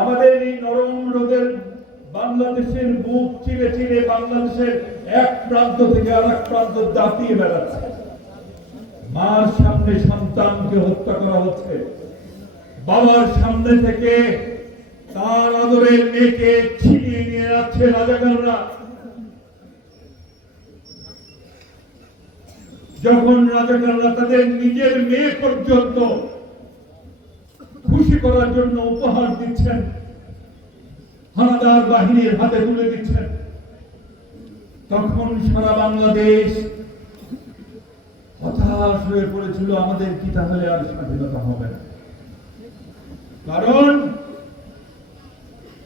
আমাদের এই নরম রোদের বাংলাদেশের বুক চিরে চিরে বাংলাদেশের এক প্রান্ত থেকে আর এক প্রান্ত দাপিয়ে বেড়াচ্ছে। মার সামনে সন্তানকে হত্যা করা হচ্ছে। বাবার সামনে থেকে তার আদরের মেয়েকে ছিনিয়ে নিয়ে যাচ্ছে রাজাকাররা। যখন রাজাকাররা তাদের নিজের মেয়ে পর্যন্ত খুশি করার জন্য উপহার দিচ্ছেন। হানাদার বাহিনীর হাতে তুলে দিচ্ছেন। তখন সারা বাংলাদেশ হতাশ হয়ে পড়েছিল, আমাদের কি তাহলে আর স্বাধীনতা হবে না? কারণ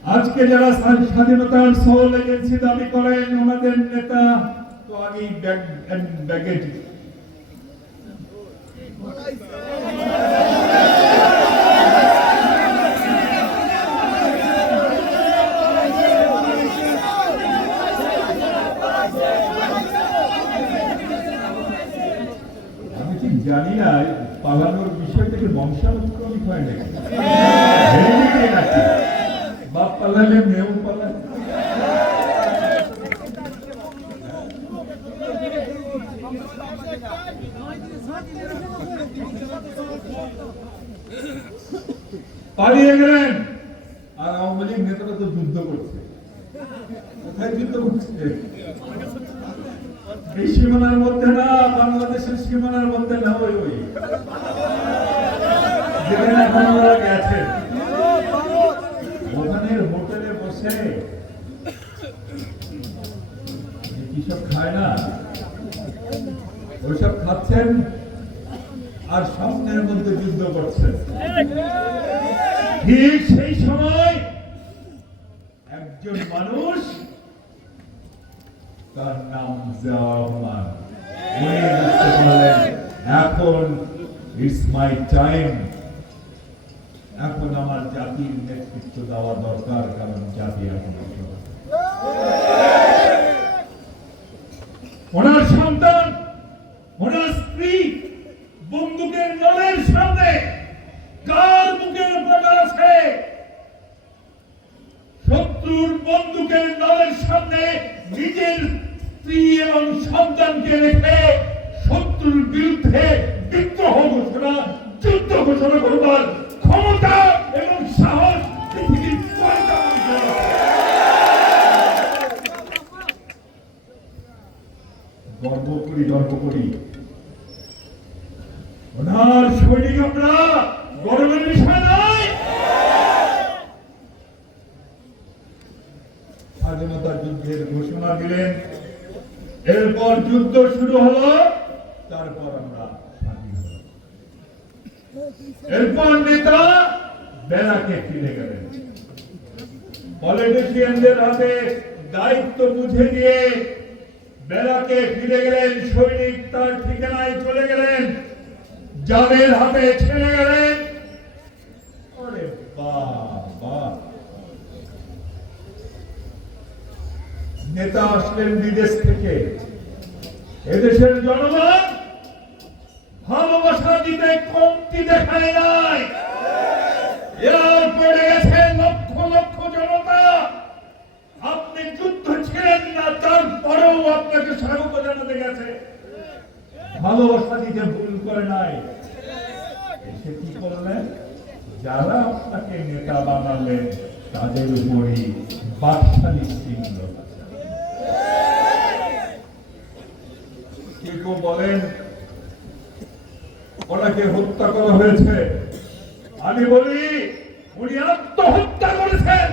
আজকে যারা স্বা- স্বাধীনতার সোল এজেন্সি দাবি করেন, ওনাদের নেতা তো আগেই ব্যাগ ব্যাগেজ আমি ঠিক জানি না পালানোর বিষয় থেকে বংশানুক্রমিক হয় নাকি? বাপ পালালে মেয়েও পালায় পালিয়ে গেলেন আর আওয়ামী লীগ নেতারা তো যুদ্ধ করছে কোথায় যুদ্ধ করছে এই সীমানার মধ্যে না, বাংলাদেশের সীমানার মধ্যে না, ওই ওই। যেখানে এখন ওরা গেছেন ওখানে হোটেলে বসে কিসব খায় না, ওইসব খাচ্ছেন আর স্বপ্নের মধ্যে যুদ্ধ করছেন। ঠিক সেই সময় একজন মানুষ তার নাম জিয়াউর এখন ইটস মাই টাইম এখন আমার জাতির নেতৃত্ব দেওয়া দরকার, কারণ জাতি এখন ওনার সন্তান, ওনার স্ত্রী বন্দুকের নলের সামনে কার বুকের উপর আছে শত্রুর বন্দুকের নলের সামনে নিজের স্ত্রী এবং সন্তানকে রেখে শত্রুর বিরুদ্ধে বিদ্রোহ ঘোষণা, যুদ্ধ ঘোষণা করবার ক্ষমতা এবং সাহস? গর্ব করি গর্ব করি ওনার সৈনিক আমরা গর্বের বিষয় নয় স্বাধীনতা যুদ্ধের ঘোষণা দিলেন এরপর যুদ্ধ শুরু হলো, তারপর আমরা। এরপর নেতা ফিরে গেলেন। পলিটিশিয়ানদের হাতে দায়িত্ব বুঝে দিয়ে ফিরে গেলেন, সৈনিক তার ঠিকানায় চলে গেলেন যাদের হাতে ছেড়ে গেলেন। ওরে বাবা। নেতা আসলেন বিদেশ থেকে। এদেশের জনগণ ভালোবাসা দিতে কমতি দেখায় নাই। এর পড়ে গেছে লক্ষ লক্ষ জনতা। আপনি যুদ্ধ ছিলেন না, তারপরেও আপনাকে স্বাগত জানাতে গেছে। ভালোবাসা দিতে ভুল করে নাই। এসে কি করলেন? যারা আপনাকে নেতা বানালেন, তাদের উপরই বাদশালী চিহ্ন। কেউ বলেন? ওনাকে হত্যা করা হয়েছে। আমি বলি, উনি আত্মহত্যা করেছেন।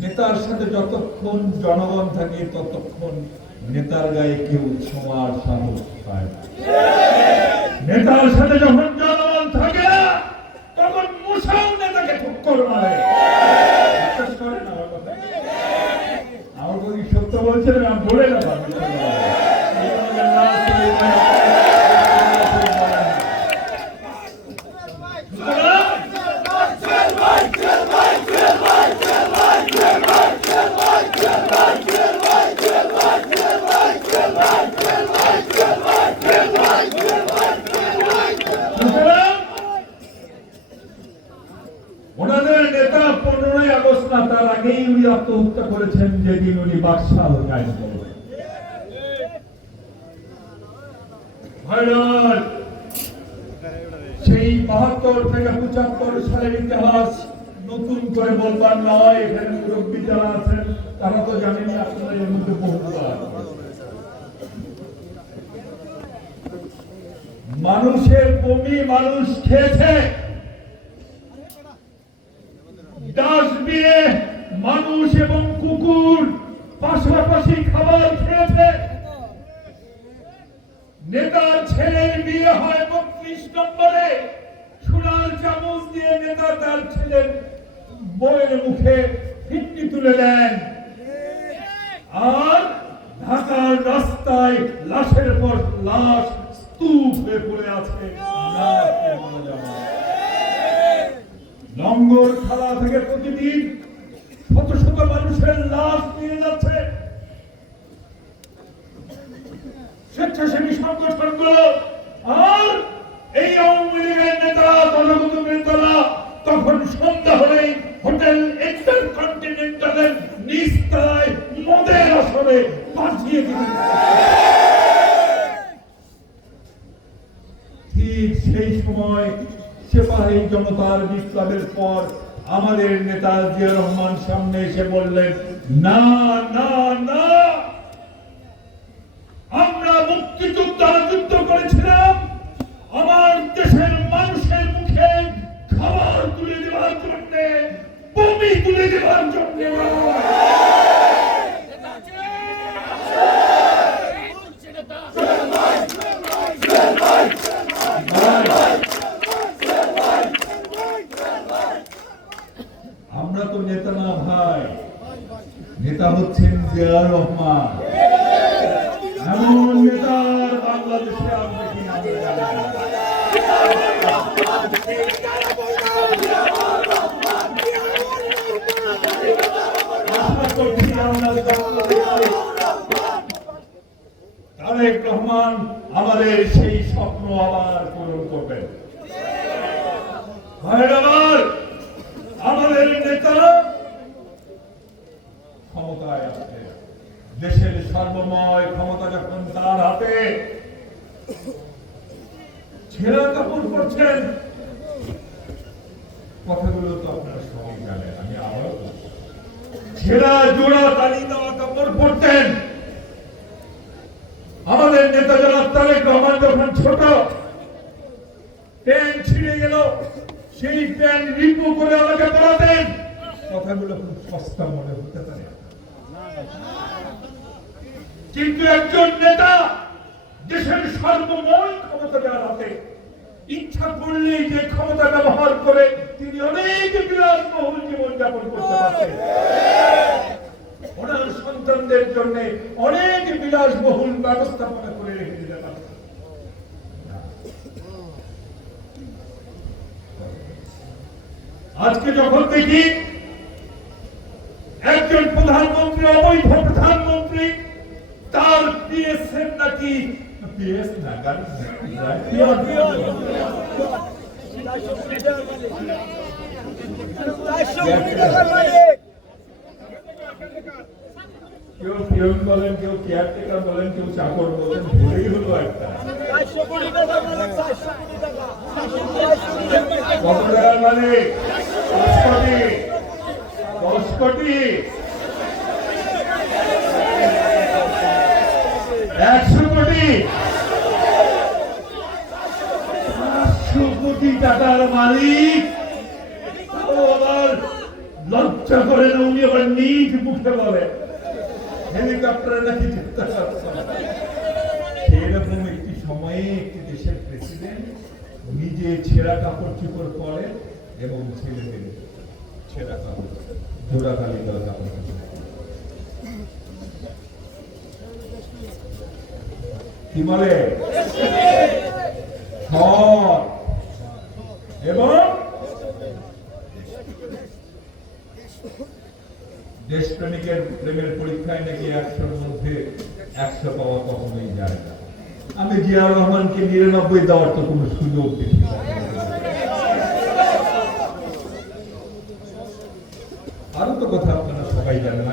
নেতার সাথে যতক্ষণ জনগণ থাকে, ততক্ষণ নেতার গায়ে কেউ ছোঁয়ার সাহস পায় নেতার সাথে যখন জনগণ থাকে তখন মুসাও নেতাকে ঠক্কর মারে বিশ্বাস করেন আমার কথা? আমার কথা কি সত্য বলছেন আমি বলে না পারব আত্মহত্যা করেছেন যেদিন উনি বাদশাহ কায়েম করবেন সেই বাহাত্তর থেকে পঁচাত্তর সালের ইতিহাস নতুন করে বলবার নয় এখানে মুরব্বী যারা আছেন, তারা তো জানেন আপনারা এর মধ্যে মানুষের বমি মানুষ খেয়েছে। ডাস্টবিনে মানুষ এবং কুকুর পাশাপাশি খাবার খেয়েছে। নেতার ছেলের বিয়ে হয় বত্রিশ নম্বরে। সোনার চামচ দিয়ে নেতা তার ছেলের বইয়ের মুখে ফিটনি তুলে দেন। আর ঢাকার রাস্তায় লাশের পর লাশ স্তূপ হয়ে পড়ে আছে। লঙ্গর খালা থেকে প্রতিদিন শত শত মানুষের লাশ নিয়ে যাচ্ছে। স্বেচ্ছাসেবী সংগঠনগুলো আর এই আওয়ামী লীগের নেতারা দলগত নেতারা তখন সন্ধ্যা হলেই হোটেল ইন্টার কন্টিনেন্টালের নিস্তায় মদের আসরে পাঠিয়ে দিলেন। ঠিক সেই সময় সেপাহী জনতার বিপ্লবের পর আমাদের নেতা জিয়া রহমান সামনে এসে বললেন না না না আমরা মুক্তিযোদ্ধারা যুদ্ধ করেছিলাম আমার দেশের মানুষের মুখে খাবার তুলে দেওয়ার জন্য বমি তুলে দেওয়ার জন্য আমরা তো নেতা না ভাই নেতা হচ্ছেন জিয়া রহমান এমন নেতার বাংলাদেশে আমরা কি আমরা জানি না। আশা করছি আমরা বাংলাদেশে তারেক রহমান আমাদের সেই স্বপ্ন আবার পূরণ করবেন ভাইয়ের আমার আমাদের নেতা ক্ষমতায় আছে দেশের সর্বময় ক্ষমতা যখন তার হাতে ছেঁড়া কাপড় পরছেন। কথাগুলো তো আপনারা সবাই জানেন, আমি বলছি। ছেঁড়া জোড়া তালি দেওয়া কাপড় পরতেন। আমাদের নেতা জনাব তারেক রহমান যখন ছোট, প্যান্ট ছিঁড়ে গেল, সেই প্যান্ট রিপু করে আমাকে পড়াতেন কথাগুলো খুব সস্তা মনে হতে পারে। কিন্তু একজন নেতা দেশের সর্বময় ক্ষমতা যার হাতে ইচ্ছা করলেই যে ক্ষমতা ব্যবহার করে তিনি অনেক বিলাসবহুল জীবন যাপন করতে পারতেন ওনার সন্তানদের জন্য অনেক বিলাসবহুল ব্যবস্থাপনা করে রেখে দিতে আজকে যখন দেখি একজন প্রধানমন্ত্রী, অবৈধ প্রধানমন্ত্রী, তার পিএসএন নাকি গাড়ি না, পিয়ন। কেউ বলেন কেউ কেয়ারটেকার বলেন কেউ চাকর বলেন ভুলেই হলো একটা। মানে একশো কোটি। কোটি টাকার মালিক। লজ্জা করে না উনি আবার নিজ মুখে বলে, হেলিকপ্টারে নাকি যেতে। সেরকম একটি সময়ে একটি দেশের প্রেসিডেন্ট নিজে ছেঁড়া কাপড় চোপড় পরে এবং ছেলেদের ছেঁড়া কাপড়, জোড়া কালি দেওয়া কাপড় কি বলে? সৎ। এবং দেশপ্রেমিকের প্রেমের পরীক্ষায় নাকি একশোর মধ্যে একশো পাওয়া কখনোই যায় না। আমি জিয়া রহমানকে নিরানব্বই দেওয়ার তো কোনো সুযোগ আরও তো কথা আপনারা সবাই জানেন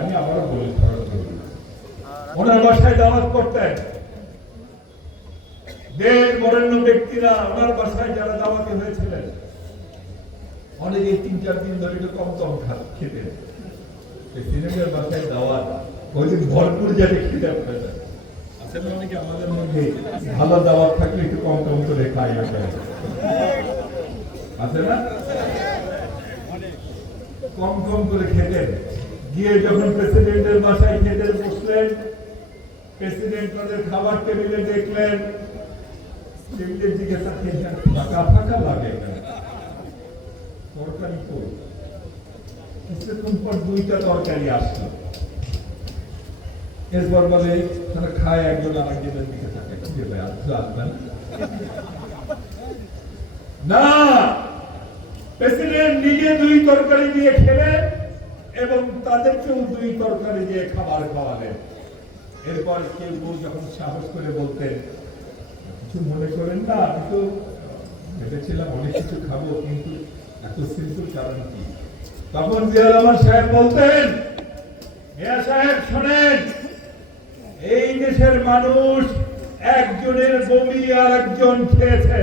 বাসায় দাওয়াত করতেন। দেশ বরেণ্য ব্যক্তিরা ওনার বাসায় যারা দাওয়াতে হয়েছিলেন অনেকে তিন, চার দিন ধরে একটু কম কম খা- খেতেন সিনেমার বাসায় দাওয়াত ওই দিন ভরপুর খেতে আমাদের মধ্যে ভালো দাওয়াত থাকলে একটু কম কম করে খাই আছে না? কম কম করে খেতেন গিয়ে যখন প্রেসিডেন্টের বাসায় খেতে বসলেন, প্রেসিডেন্ট তাদের খাবার টেবিলে দেখলেন। টেবিলের তাকিয়ে ফাঁকা ফাঁকা লাগে এখানে। তরকারি কই কিছুক্ষণ পর দুইটা তরকারি আসলো। এরপর বলে তারা খায় একজন আরেকজনের দিকে থাকে। যে ভাই আসবেন না। প্রেসিডেন্ট নিজে দুই তরকারি দিয়ে খেলেন এবং তাদেরকেও দুই তরকারি দিয়ে খাবার খাওয়ালেন এরপর কেউ যখন সাহস করে বলতেন কিছু মনে করেন না, আমি তো ভেবেছিলাম অনেক কিছু খাব, কিন্তু তখন সাহেব বলতেন মিয়া সাহেব, শোনেন, এই দেশের মানুষ একজনের বমি আর একজন খেয়েছে।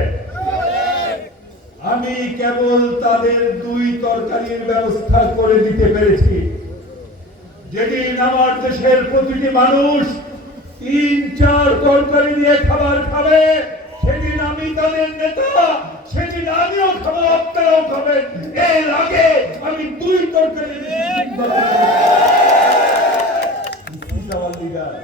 আমি কেবল তাদের দুই তরকারির ব্যবস্থা করে দিতে পেরেছি। যেদিন আমার দেশের প্রতিটি মানুষ তিন চার তরকারি দিয়ে খাবার খাবে তাদের নেতা সেদিন আমিও খাব আপনারাও খাবেন। এর আগে আমি দুই তরকারি লিডার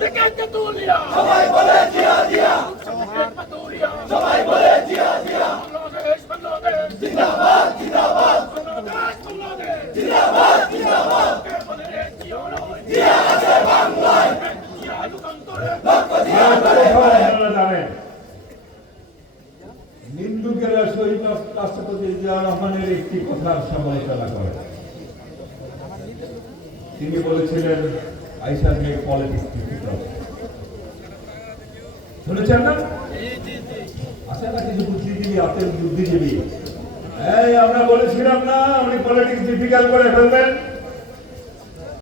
থেকে তেতুলিয়া সবাই বলে জিয়া জিয়া পাতুরিয়া সবাই বলে জিয়া জিয়া বাংলাদেশ বাংলাদেশ জিন্দাবাদ জিন্দাবাদ বাংলাদেশ বাংলাদেশ জিন্দাবাদ জিন্দাবাদ কে বলে রে জিয়া নয় জিয়া আছে বাংলায় জিয়া যুগান্তরে আপনারা জানেন নিন্দুকেরা শহীদ রাষ্ট্রপতি জিয়া রহমানের একটি কথার সমালোচনা তিনি বলেছিলেন, আইসার পলিটিক্স শুনেছেন না? না কিছু বুদ্ধিজীবী বুদ্ধিজীবী। এই, আমরা বলেছিলাম না উনি পলিটিক্স ডিফিকাল্ট করে ফেলবেন।